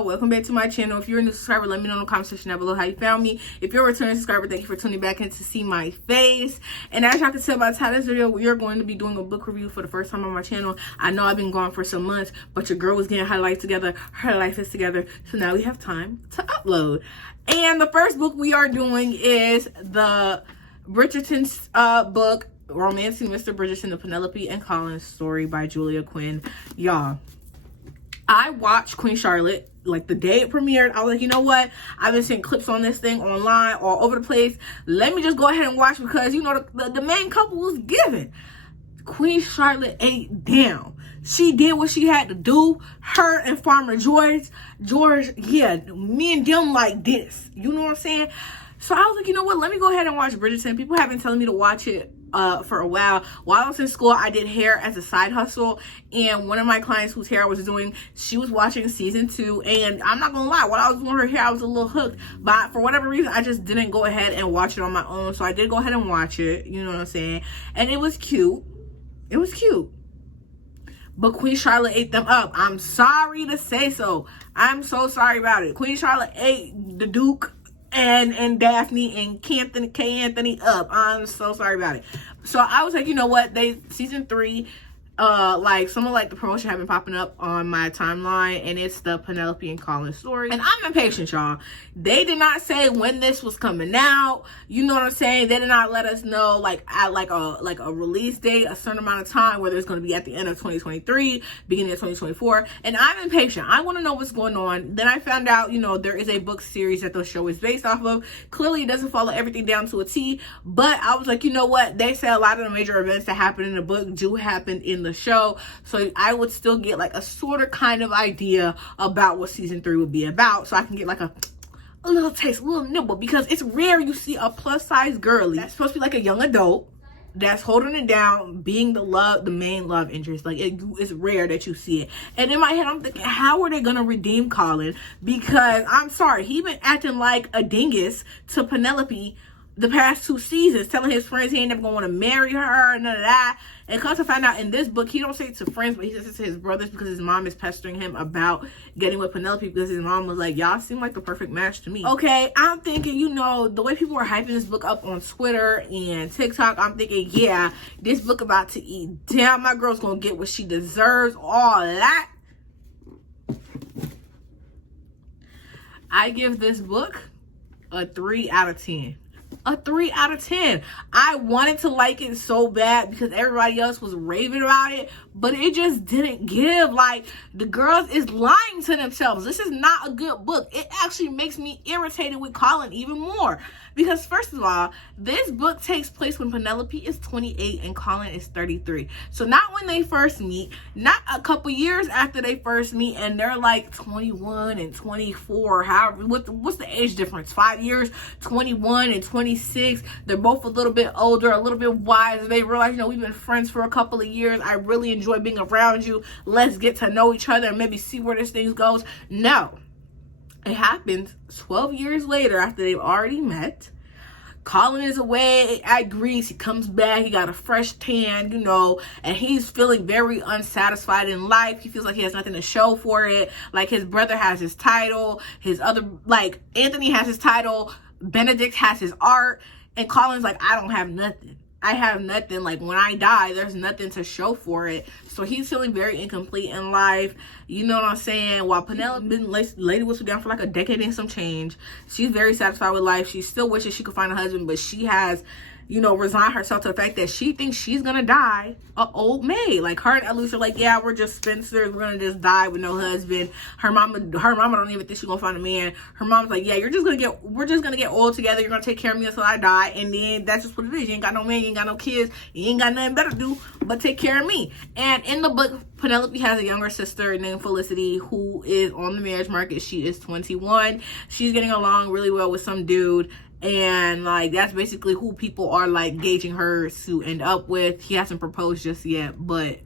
y'all, welcome back to my channel. If you're a new subscriber, let me know in the comment section down below how you found me. If you're a returning subscriber, thank you for tuning back in to see my face. And as y'all can tell by the title of this video, we are going to be doing a book review for the first time on my channel. I know I've been gone for some months, but your girl was getting her life together, her life is together, so now we have time to upload. And the first book we are doing is the Bridgerton's book, Romancing Mr. Bridgerton, the Penelope and Colin story by Julia Quinn. Y'all, I watched Queen Charlotte like the day it premiered. I was like, you know what? I've been seeing clips on this thing online all over the place. Let me just go ahead and watch because, you know, the main couple was giving. Queen Charlotte ate down. She did what she had to do. Her and Farmer George, yeah, me and them like this. You know what I'm saying? So I was like, you know what? Let me go ahead and watch Bridgerton. People have been telling me to watch it for a while. While I was in school, I did hair as a side hustle, and one of my clients whose hair I was doing, she was watching season 2, and I'm not gonna lie, while I was doing her hair, I was a little hooked, but for whatever reason, I just didn't go ahead and watch it on my own. So I did go ahead and watch it, you know what I'm saying? And it was cute. It was cute. But Queen Charlotte ate them up. I'm sorry to say so. I'm so sorry about it. Queen Charlotte ate the Duke and Daphne and K. Anthony up. I'm so sorry about it. So I was like, you know what? Season 3, like some of like the promotion have been popping up on my timeline, and it's the Penelope and Colin story. And I'm impatient, y'all. They did not say when this was coming out. You know what I'm saying? They did not let us know like at like a release date, a certain amount of time, whether it's going to be at the end of 2023, beginning of 2024. And I'm impatient. I want to know what's going on. Then I found out, you know, there is a book series that the show is based off of. Clearly, it doesn't follow everything down to a T, but I was like, you know what? They say a lot of the major events that happen in the book do happen in the show, so I would still get like a sort of kind of idea about what season 3 would be about, so I can get like a little taste, a little nibble, because it's rare you see a plus size girly that's supposed to be like a young adult that's holding it down, being the main love interest. Like it's rare that you see it. And in my head, I'm thinking, how are they gonna redeem Colin? Because I'm sorry, he been acting like a dingus to Penelope the past 2 seasons, telling his friends he ain't never gonna want to marry her, none of that. And come to find out in this book, he don't say it to friends, but he says it to his brothers because his mom is pestering him about getting with Penelope, because his mom was like, y'all seem like the perfect match to me. Okay, I'm thinking, you know, the way people are hyping this book up on Twitter and TikTok, I'm thinking, yeah, this book about to eat down. My girl's gonna get what she deserves, all that. I give this book a 3 out of 10. A 3 out of 10. I wanted to like it so bad because everybody else was raving about it, but it just didn't give. Like, the girls is lying to themselves. This is not a good book. It actually makes me irritated with Colin even more, because first of all, this book takes place when Penelope is 28 and Colin is 33. So not when they first meet, not a couple years after they first meet, and they're like 21 and 24. However, what's the age difference? 5 years, 21 and 26. They're both a little bit older, a little bit wiser. They realize, you know, we've been friends for a couple of years. I really enjoy being around you. Let's get to know each other and maybe see where this thing goes. No. It happens 12 years later after they've already met. Colin is away at Greece. He comes back. He got a fresh tan, you know, and he's feeling very unsatisfied in life. He feels like he has nothing to show for it. Like, his brother has his title. His other, like, Anthony has his title. Benedict has his art. And Colin's like, I don't have nothing. I have nothing. Like, when I die, there's nothing to show for it. So he's feeling very incomplete in life. You know what I'm saying? While Penelope been Lady Whistledown for like a decade and some change, she's very satisfied with life. She still wishes she could find a husband, but she has, you know, resigned herself to the fact that she thinks she's gonna die an old maid. Like, her and Elise are like, yeah, we're just spinsters. We're gonna just die with no husband. Her mama don't even think she's gonna find a man. Her mom's like, yeah, we're just gonna get old together. You're gonna take care of me until I die, and then that's just what it is. You ain't got no man, you ain't got no kids, you ain't got nothing better to do but take care of me. And in the book, Penelope has a younger sister named Felicity who is on the marriage market. She is 21. She's getting along really well with some dude, and like that's basically who people are like gauging her to end up with. He hasn't proposed just yet, but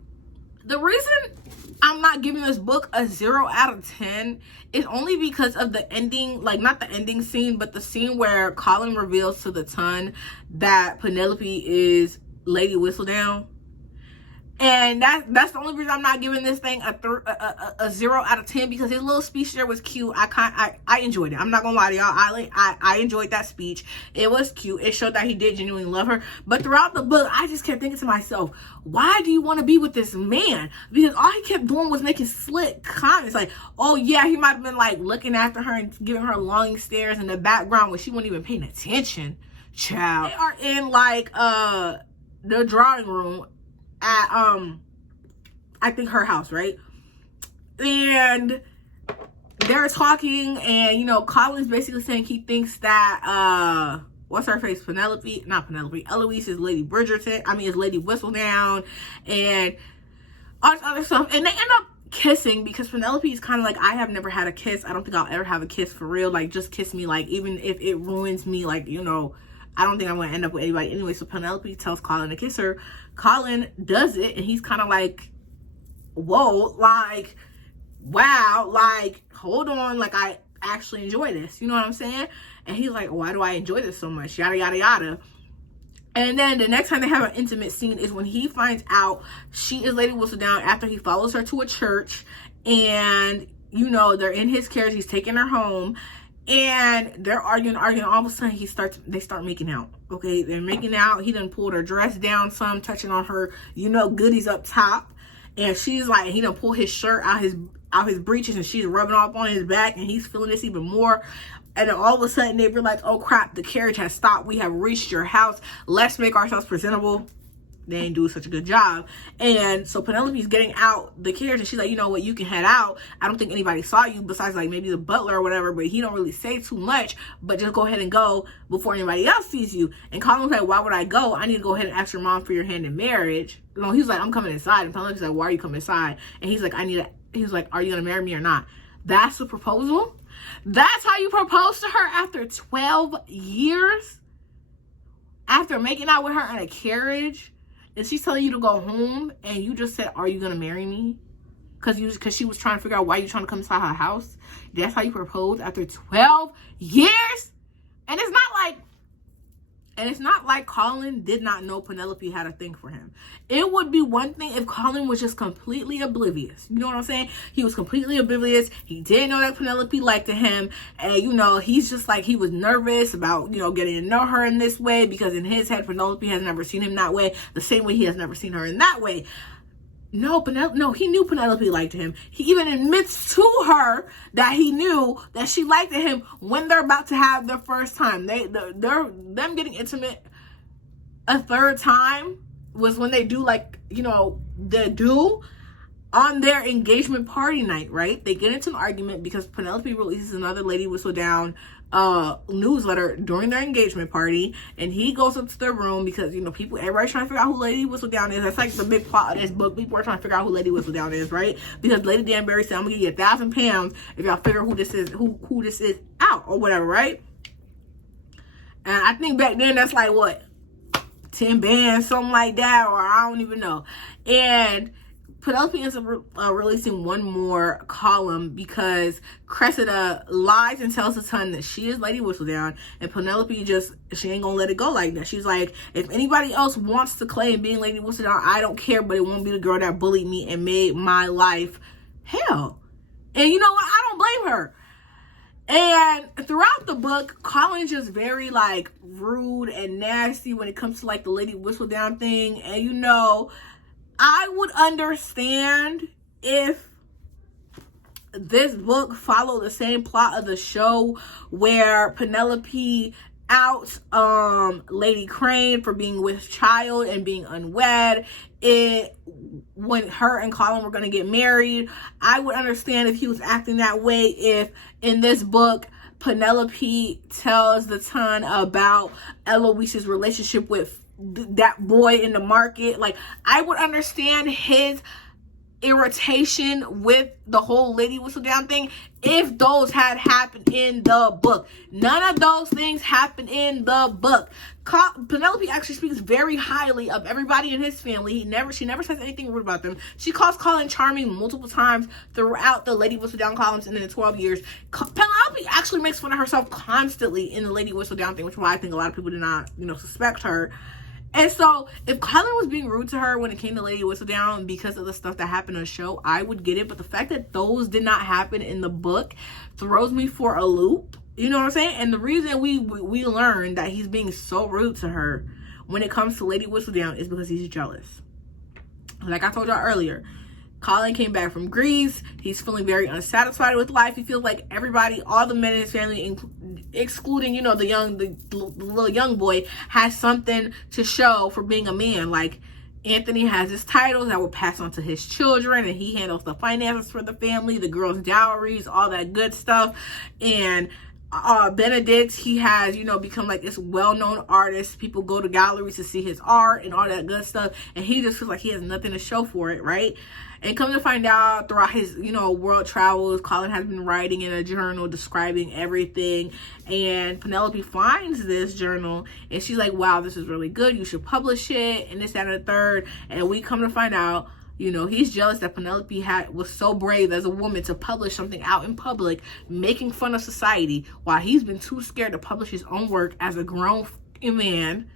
the reason I'm not giving this book a 0 out of 10 is only because of the ending, like not the ending scene, but the scene where Colin reveals to the Ton that Penelope is Lady Whistledown. And that's the only reason I'm not giving this thing a 0 out of 10, because his little speech there was cute. I enjoyed it. I'm not gonna lie to y'all. I enjoyed that speech. It was cute. It showed that he did genuinely love her. But throughout the book, I just kept thinking to myself, why do you want to be with this man? Because all he kept doing was making slick comments. Like, oh yeah, he might have been like looking after her and giving her longing stares in the background when she wasn't even paying attention. Child. They are in like the drawing room at I think her house, right? And they're talking, and you know, Colin's basically saying he thinks that what's her face, Eloise is Lady Bridgerton. I mean, it's Lady Whistledown, and all this other stuff. And they end up kissing, because Penelope is kind of like, I have never had a kiss. I don't think I'll ever have a kiss for real. Like, just kiss me. Like, even if it ruins me, like, you know, I don't think I'm going to end up with anybody anyway. So Penelope tells Colin to kiss her. Colin does it, and he's kind of like, whoa, like, wow, like, hold on, like, I actually enjoy this. You know what I'm saying? And he's like, why do I enjoy this so much? Yada, yada, yada. And then the next time they have an intimate scene is when he finds out she is Lady Whistledown, after he follows her to a church. And, you know, they're in his carriage. He's taking her home. And they're arguing. All of a sudden, they start making out. Okay, they're making out. He done pulled her dress down some, touching on her, you know, goodies up top. And she's like, he done pulled his shirt out his breeches, and she's rubbing off on his back, and he's feeling this even more. And then all of a sudden, they realize, oh crap, the carriage has stopped. We have reached your house. Let's make ourselves presentable. They ain't doing such a good job. And so Penelope's getting out the carriage, and she's like, you know what, you can head out. I don't think anybody saw you besides like maybe the butler or whatever, but he don't really say too much, but just go ahead and go before anybody else sees you. And Colin's like, why would I go? I need to go ahead and ask your mom for your hand in marriage. No, he's like, I'm coming inside. And Penelope's like, why are you coming inside? And he's like, he's like, are you gonna marry me or not? That's the proposal? That's how you propose to her after 12 years? After making out with her in a carriage? And she's telling you to go home, and you just said, are you gonna marry me? Because she was trying to figure out why you trying to come inside her house. That's how you propose after 12 years? And it's not like Colin did not know Penelope had a thing for him. It would be one thing if Colin was just completely oblivious. You know what I'm saying? He was completely oblivious. He didn't know that Penelope liked him. And, you know, he's just like, he was nervous about, you know, getting to know her in this way, because in his head, Penelope has never seen him that way, the same way he has never seen her in that way. No, he knew Penelope liked him. He even admits to her that he knew that she liked him when they're about to have their first time. Them getting intimate a third time was when they do, like, you know, the do on their engagement party night, right? They get into an argument because Penelope releases another Lady Whistledown newsletter during their engagement party, and he goes up to their room because, you know, everybody's trying to figure out who Lady Whistledown is. That's like the big plot of this book. People are trying to figure out who Lady Whistledown is, right? Because Lady Danbury said, I'm gonna give you £1,000 if y'all figure who this is, who this is out, or whatever, right? And I think back then that's like what, 10 bands, something like that, or I don't even know. And Penelope ends up releasing one more column because Cressida lies and tells the Sun that she is Lady Whistledown, and Penelope she ain't gonna let it go like that. She's like, if anybody else wants to claim being Lady Whistledown, I don't care, but it won't be the girl that bullied me and made my life hell. And you know what? I don't blame her. And throughout the book, Colin's just very, like, rude and nasty when it comes to, like, the Lady Whistledown thing. And, you know, I would understand if this book followed the same plot of the show, where Penelope outs Lady Crane for being with child and being unwed. When her and Colin were going to get married, I would understand if he was acting that way. If in this book Penelope tells the Ton about Eloise's relationship with that boy in the market, like, I would understand his irritation with the whole Lady Whistledown thing if those had happened in the book. None of those things happened in the book. Penelope actually speaks very highly of everybody in his family. She never says anything rude about them. She calls Colin charming multiple times throughout the Lady Whistledown columns, and in the 12 years, Penelope actually makes fun of herself constantly in the Lady Whistledown thing, which is why I think a lot of people did not, you know, suspect her. And so if Colin was being rude to her when it came to Lady Whistledown because of the stuff that happened on the show, I would get it. But the fact that those did not happen in the book throws me for a loop. You know what I'm saying? And the reason we learned that he's being so rude to her when it comes to Lady Whistledown is because he's jealous. Like I told y'all earlier, Colin came back from Greece. He's feeling very unsatisfied with life. He feels like everybody, all the men in his family, excluding, you know, the little young boy, has something to show for being a man. Like Anthony has his titles that will pass on to his children, and he handles the finances for the family, the girls' dowries, all that good stuff. And Benedict, he has, you know, become like this well-known artist. People go to galleries to see his art and all that good stuff, and he just feels like he has nothing to show for it, right? And come to find out, throughout his, you know, world travels, Colin has been writing in a journal describing everything, and Penelope finds this journal, and she's like, wow, this is really good, you should publish it, and this, that, and the third. And we come to find out, you know, he's jealous that Penelope was so brave as a woman to publish something out in public, making fun of society, while he's been too scared to publish his own work as a grown man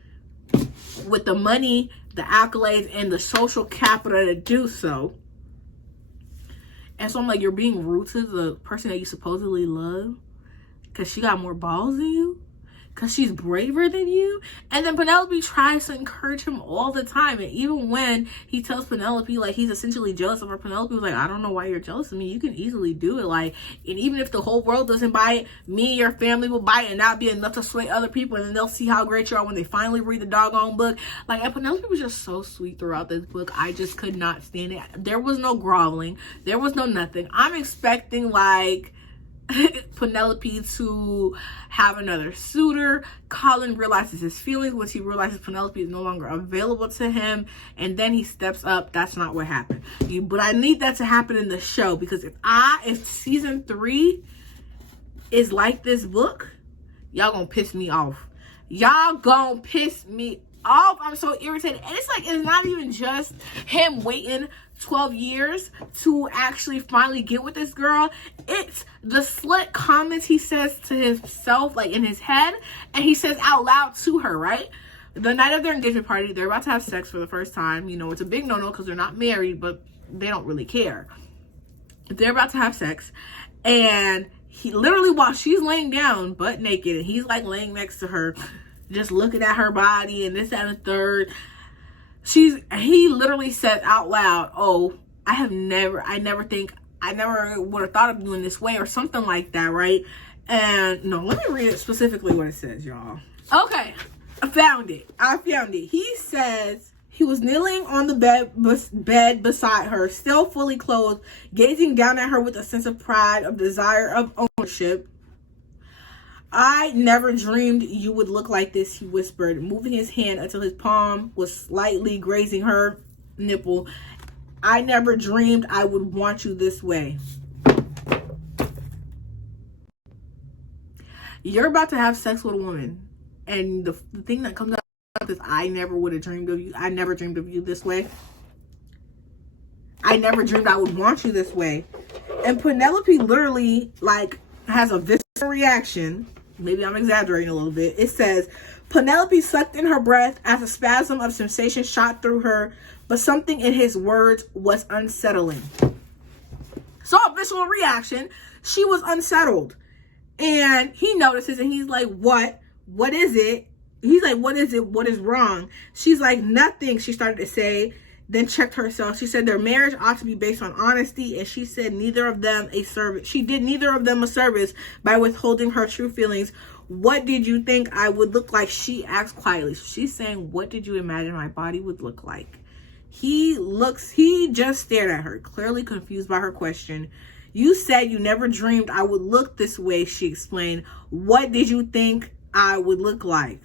with the money, the accolades, and the social capital to do so. And so I'm like, you're being rude to the person that you supposedly love because she got more balls than you? Because she's braver than you? And then Penelope tries to encourage him all the time. And even when he tells Penelope, like, he's essentially jealous of her, Penelope was like, I don't know why you're jealous of me. You can easily do it. Like, and even if the whole world doesn't buy it, me and your family will buy it, and that'll be enough to sway other people. And then they'll see how great you are when they finally read the doggone book. Like, and Penelope was just so sweet throughout this book. I just could not stand it. There was no groveling. There was no nothing. I'm expecting, like, Penelope to have another suitor. Colin realizes his feelings once he realizes Penelope is no longer available to him, and then he steps up. That's not what happened. But I need that to happen in the show, because if season 3 is like this book, y'all gonna piss me off. Y'all gonna piss me off. I'm so irritated. And it's like, it's not even just him waiting 12 years to actually finally get with this girl. It's the slick comments he says to himself, like in his head, and he says out loud to her, right? The night of their engagement party, they're about to have sex for the first time. You know, it's a big no-no because they're not married, but they don't really care. They're about to have sex, and he literally, while she's laying down butt naked, and he's like laying next to her, just looking at her body and this, that, and the third, he literally said out loud, oh, I never would have thought of doing this way, or something like that, right? And no, let me read it specifically what it says, y'all. Okay, I found it. He says he was kneeling on the bed beside her, still fully clothed, gazing down at her with a sense of pride, of desire, of ownership. I never dreamed you would look like this, he whispered, moving his hand until his palm was slightly grazing her nipple. I never dreamed I would want you this way. You're about to have sex with a woman, and the thing that comes out is, I never would have dreamed of you. I never dreamed of you this way. I never dreamed I would want you this way. And Penelope literally, like, has a visceral reaction. Maybe I'm exaggerating a little bit. It says, Penelope sucked in her breath as a spasm of sensation shot through her, but something in his words was unsettling. So a visceral reaction. She was unsettled. And he notices, and he's like, what? What is it? He's like, what is it? What is wrong? She's like, nothing, she started to say, then checked herself. She said their marriage ought to be based on honesty, and she said neither of them a service. She did neither of them a service by withholding her true feelings. What did you think I would look like? She asked quietly. So she's saying, what did you imagine my body would look like? He just stared at her, clearly confused by her question. You said you never dreamed I would look this way, she explained. What did you think I would look like?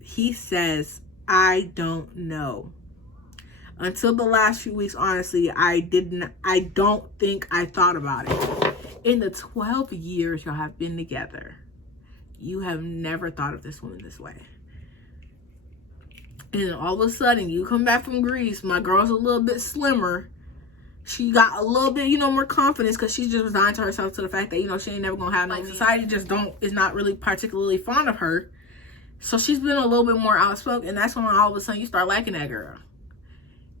He says, I don't know. Until the last few weeks, honestly, I don't think I thought about it. In the 12 years y'all have been together, you have never thought of this woman this way. And then all of a sudden, you come back from Greece, my girl's a little bit slimmer. She got a little bit, more confidence, because she's just resigned to herself to the fact that, she ain't never gonna have, like, society just is not really particularly fond of her. So she's been a little bit more outspoken, and that's when all of a sudden you start liking that girl.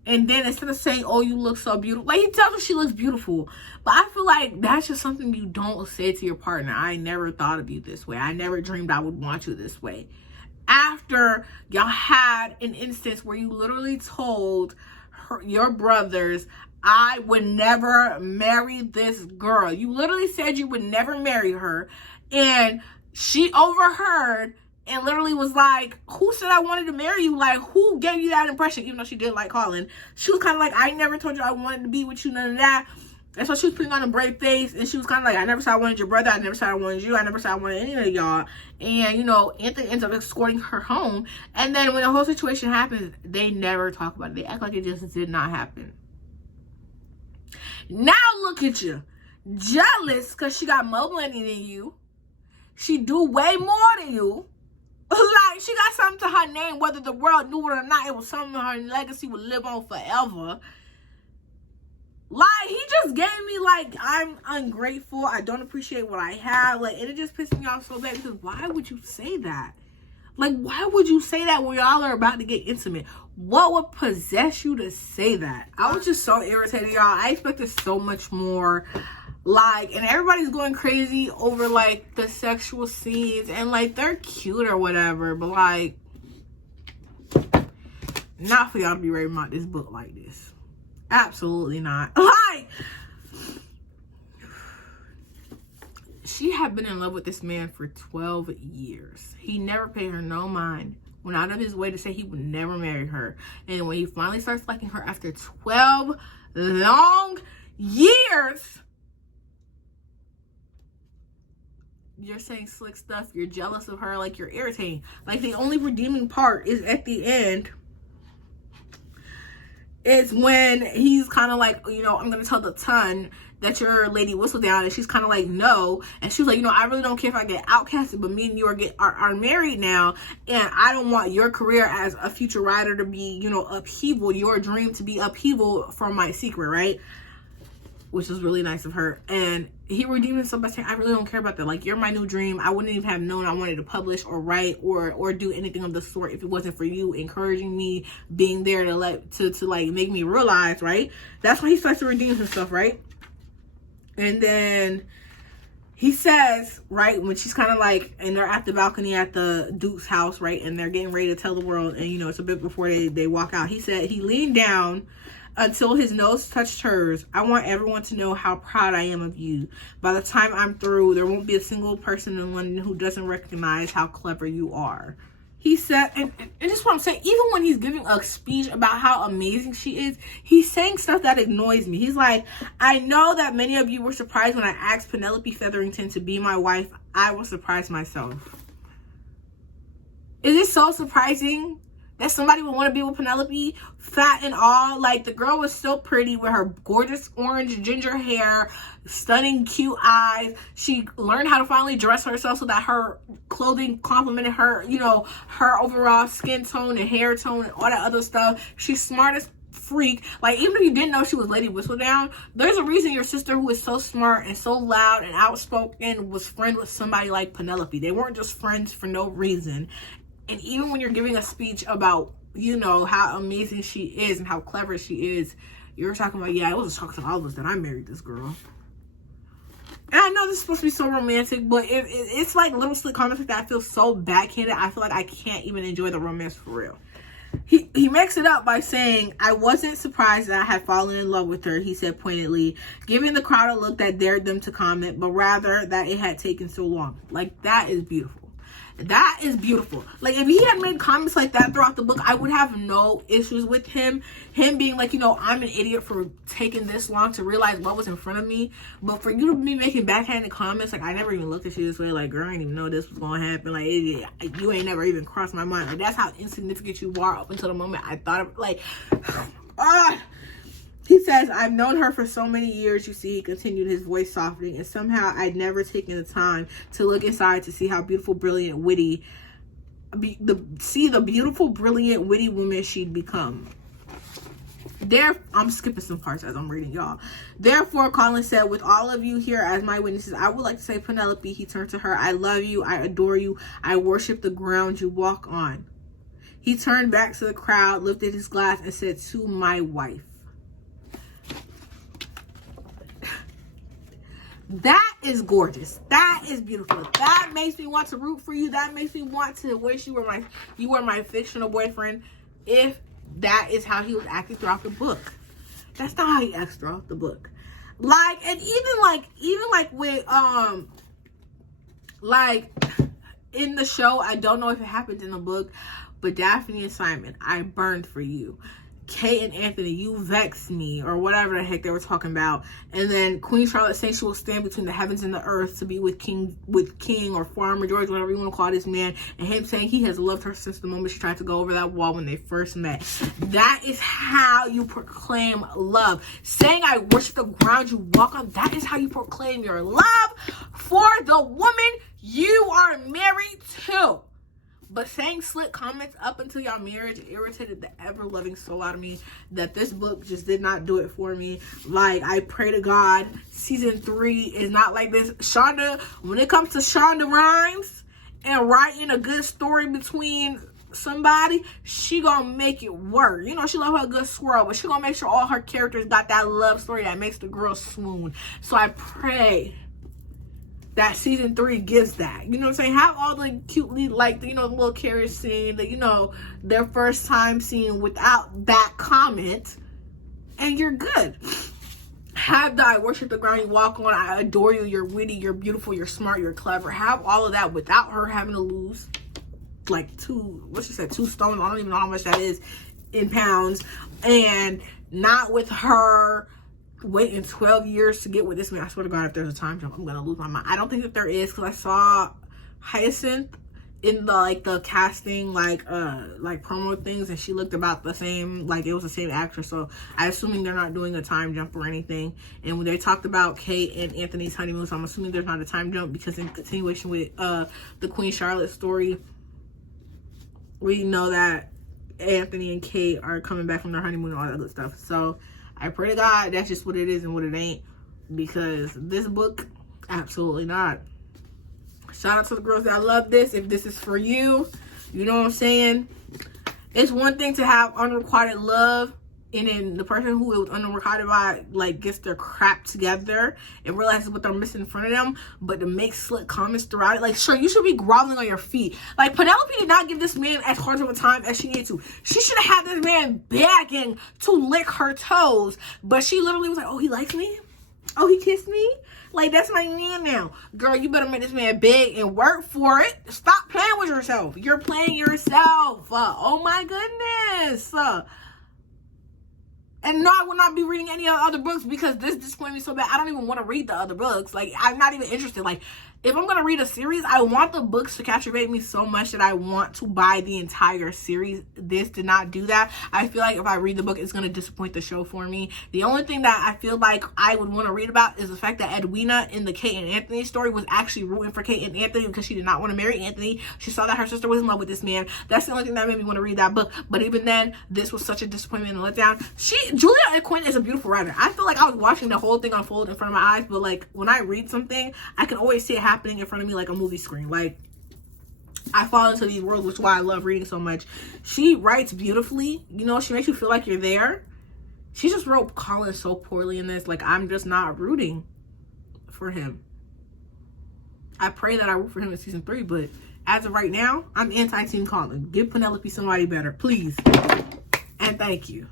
And then instead of saying, oh, you look so beautiful, like, he tells her she looks beautiful. But I feel like that's just something you don't say to your partner. I never thought of you this way. I never dreamed I would want you this way. After y'all had an instance where you literally told your brothers, I would never marry this girl. You literally said you would never marry her. And she overheard and literally was like, who said I wanted to marry you? Like, who gave you that impression? Even though she did like Colin. She was kind of like, I never told you I wanted to be with you, none of that. And so she was putting on a brave face. And she was kind of like, I never said I wanted your brother. I never said I wanted you. I never said I wanted any of y'all. And, you know, Anthony ends up escorting her home. And then when the whole situation happens, they never talk about it. They act like it just did not happen. Now look at you. Jealous because she got more money than you. She do way more than you. Like, she got something to her name, whether the world knew it or not. It was something her legacy would live on forever. Like, he just gave me, like, I'm ungrateful. I don't appreciate what I have. Like, and it just pissed me off so bad because why would you say that? Like, why would you say that when y'all are about to get intimate? What would possess you to say that? I was just so irritated, y'all. I expected so much more. Like, and everybody's going crazy over, like, the sexual scenes. And, like, they're cute or whatever. But, like, not for y'all to be raving about this book like this. Absolutely not. Like, she had been in love with this man for 12 years. He never paid her no mind. Went out of his way to say he would never marry her. And when he finally starts liking her after 12 long years, you're saying slick stuff. You're jealous of her. Like, you're irritating. Like, the only redeeming part is at the end. It's when he's kind of like, you know, I'm going to tell the ton that you're Lady Whistledown. And she's kind of like, no. And she was like, you know, I really don't care if I get outcasted, but me and you are married now. And I don't want your career as a future writer to be, you know, upheaval. Your dream to be upheaval from my secret, right? Which is really nice of her. And he redeemed himself by saying, I really don't care about that. Like, you're my new dream. I wouldn't even have known I wanted to publish or write or do anything of the sort if it wasn't for you encouraging me, being there to like make me realize, right? That's when he starts to redeem himself, right? And then he says, right, when she's kind of like, and they're at the balcony at the Duke's house, right, and they're getting ready to tell the world, and, you know, it's a bit before they walk out. He said he leaned down until his nose touched hers. I want everyone to know how proud I am of you. By the time I'm through, there won't be a single person in London who doesn't recognize how clever you are. He said, and this is what I'm saying, even when he's giving a speech about how amazing she is, he's saying stuff that annoys me. He's like, I know that many of you were surprised when I asked Penelope Featherington to be my wife. I was surprised myself. Is it so surprising that somebody would want to be with Penelope, fat and all? Like, the girl was so pretty with her gorgeous orange ginger hair, stunning cute eyes. She learned how to finally dress herself so that her clothing complemented her, you know, her overall skin tone and hair tone and all that other stuff. She's smart as freak. Like, even if you didn't know she was Lady Whistledown, there's a reason your sister, who is so smart and so loud and outspoken, was friends with somebody like Penelope. They weren't just friends for no reason. And even when you're giving a speech about, you know, how amazing she is and how clever she is, you're talking about, yeah, it was a shock to all of us that I married this girl. And I know this is supposed to be so romantic, but it's like little slick comments like that. I feel so backhanded. I feel like I can't even enjoy the romance for real. He makes it up by saying, I wasn't surprised that I had fallen in love with her, he said pointedly, giving the crowd a look that dared them to comment, but rather that it had taken so long. Like, that is beautiful. That is beautiful. Like, if he had made comments like that throughout the book, I would have no issues with him being like, you know, I'm an idiot for taking this long to realize what was in front of me. But for you to be making backhanded comments, like, I never even looked at you this way, like, girl, I didn't even know this was gonna happen, like, you ain't never even crossed my mind. Like, that's how insignificant you are up until the moment I thought of, like, He says, I've known her for so many years, you see, he continued, his voice softening, and somehow I'd never taken the time to look inside to see how beautiful, brilliant, witty, the beautiful, brilliant, witty woman she'd become. I'm skipping some parts as I'm reading, y'all. Therefore, Colin said, with all of you here as my witnesses, I would like to say, Penelope, he turned to her, I love you, I adore you, I worship the ground you walk on. He turned back to the crowd, lifted his glass, and said, to my wife. That is gorgeous. That is beautiful. That makes me want to root for you. That makes me want to wish you were my fictional boyfriend, if that is how he was acting throughout the book. That's not how he acts throughout the book. Like, and even like with like in the show, I don't know if it happened in the book, but Daphne and Simon, I burned for you. Kate and Anthony, you vex me, or whatever the heck they were talking about. And then Queen Charlotte saying she will stand between the heavens and the earth to be with King or Farmer George, whatever you want to call this man, and him saying he has loved her since the moment she tried to go over that wall when they first met. That is how you proclaim love. Saying I worship the ground you walk on, that is how you proclaim your love for the woman you are married to. But saying slick comments up until y'all marriage irritated the ever-loving soul out of me, that this book just did not do it for me. Like, I pray to God season 3 is not like this. Shonda, when it comes to Shonda Rhimes and writing a good story between somebody, she gonna make it work. You know, she love her a good swirl, but she gonna make sure all her characters got that love story that makes the girl swoon. So I pray that season 3 gives that. You know what I'm saying? Have all the cutely, like, the, you know, the little carriage scene, the, you know, their first time scene without that comment, and you're good. Have the I worship the ground you walk on, I adore you, you're witty, you're beautiful, you're smart, you're clever. Have all of that without her having to lose, like, 2 stones. I don't even know how much that is in pounds. And not with her waiting 12 years to get with this man. I swear to God, if there's a time jump, I'm gonna lose my mind. I don't think that there is, because I saw Hyacinth in the casting like promo things, and she looked about the same, like it was the same actress. So I'm assuming they're not doing a time jump or anything. And when they talked about Kate and Anthony's honeymoon, so I'm assuming there's not a time jump, because in continuation with the Queen Charlotte story, we know that Anthony and Kate are coming back from their honeymoon and all that good stuff. So I pray to God that's just what it is and what it ain't, because this book, absolutely not. Shout out to the girls that love this. If this is for you, you know what I'm saying? It's one thing to have unrequited love, and then the person who it was unrequited by, like, gets their crap together and realizes what they're missing in front of them, but to make slick comments throughout it, like, sure, you should be groveling on your feet. Like, Penelope did not give this man as hard of a time as she needed to. She should have had this man begging to lick her toes, but she literally was like, oh, he likes me? Oh, he kissed me? Like, that's my man now. Girl, you better make this man beg and work for it. Stop playing with yourself. You're playing yourself. Oh my goodness. And no, I will not be reading any other books, because this disappointed me so bad. I don't even want to read the other books. Like, I'm not even interested. Like, if I'm going to read a series, I want the books to captivate me so much that I want to buy the entire series. This did not do that. I feel like if I read the book, it's going to disappoint the show for me. The only thing that I feel like I would want to read about is the fact that Edwina in the Kate and Anthony story was actually rooting for Kate and Anthony because she did not want to marry Anthony. She saw that her sister was in love with this man. That's the only thing that made me want to read that book. But even then, this was such a disappointment and letdown. Julia Quinn is a beautiful writer. I feel like I was watching the whole thing unfold in front of my eyes, but like when I read something, I can always see it happening in front of me like a movie screen. Like, I fall into these worlds, which is why I love reading so much. She writes beautifully. You know, she makes you feel like you're there. She just wrote Colin so poorly in this. Like, I'm just not rooting for him. I pray that I root for him in season 3, but as of right now, I'm anti-Team Colin. Give Penelope somebody better, please. And thank you.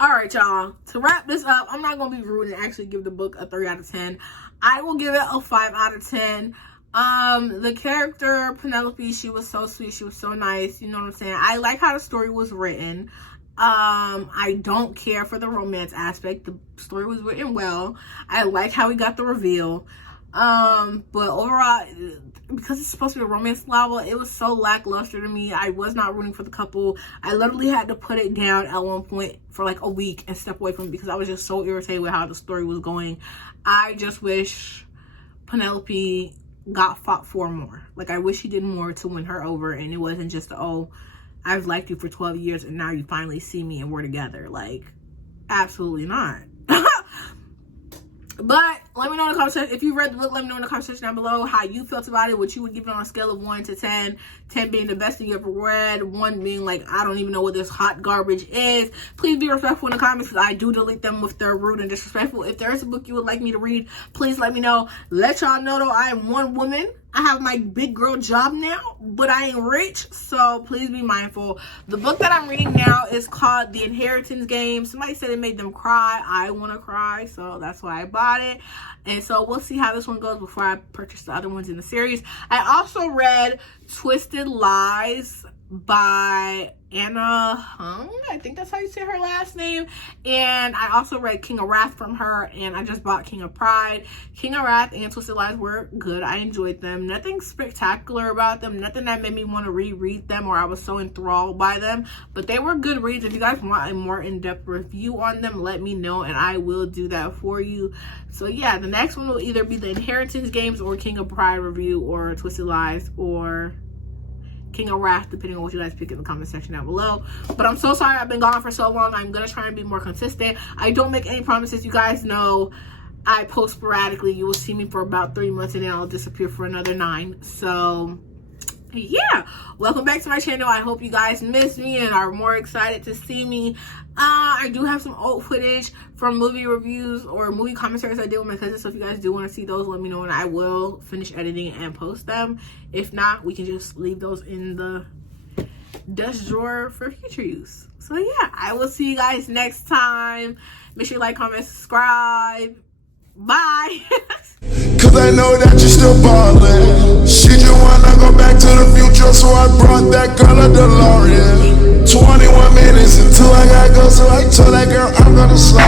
All right, y'all. To wrap this up, I'm not going to be rude and actually give the book a 3 out of 10. I will give it a 5 out of 10. The character, Penelope, she was so sweet. She was so nice. You know what I'm saying? I like how the story was written. I don't care for the romance aspect. The story was written well. I like how we got the reveal. But overall, because it's supposed to be a romance novel, it was so lackluster to me. I was not rooting for the couple. I literally had to put it down at one point for like a week and step away from it because I was just so irritated with how the story was going. I just wish Penelope got fought for more. Like, I wish he did more to win her over, and it wasn't just, oh, I've liked you for 12 years and now you finally see me and we're together. Like, absolutely not. But let me know in the comment section. If you read the book, let me know in the comment section down below how you felt about it, what you would give it on a scale of 1 to 10. 10 being the best thing you ever read, 1 being like, I don't even know what this hot garbage is. Please be respectful in the comments because I do delete them if they're rude and disrespectful. If there is a book you would like me to read, please let me know. Let y'all know though, I am one woman. I have my big girl job now, but I ain't rich, so please be mindful. The book that I'm reading now is called The Inheritance Game. Somebody said it made them cry. I want to cry, so that's why I bought it. And so we'll see how this one goes before I purchase the other ones in the series. I also read Twisted Lies by Anna Hung. I think that's how you say her last name. And I also read King of Wrath from her, and I just bought King of Pride. King of Wrath and Twisted Lies were good. I enjoyed them. Nothing spectacular about them. Nothing that made me want to reread them or I was so enthralled by them. But they were good reads. If you guys want a more in-depth review on them, let me know and I will do that for you. So yeah, the next one will either be the Inheritance Games or King of Pride review, or Twisted Lies or King of Wrath, depending on what you guys pick in the comment section down below. But I'm so sorry I've been gone for so long. I'm gonna try and be more consistent. I don't make any promises. You guys know I post sporadically. You will see me for about 3 months and then I'll disappear for another 9. So yeah, welcome back to my channel. I hope you guys missed me and are more excited to see me. I do have some old footage from movie reviews or movie commentaries I did with my cousin, so if you guys do want to see those, let me know and I will finish editing and post them. If not, we can just leave those in the dust drawer for future use. So yeah, I will see you guys next time. Make sure you like, comment, subscribe. Bye. Cause I know that you're still ballin'. She just wanna go back to the future, so I brought that girl a DeLorean. 21 minutes until I gotta go, so I told that girl I'm gonna slide.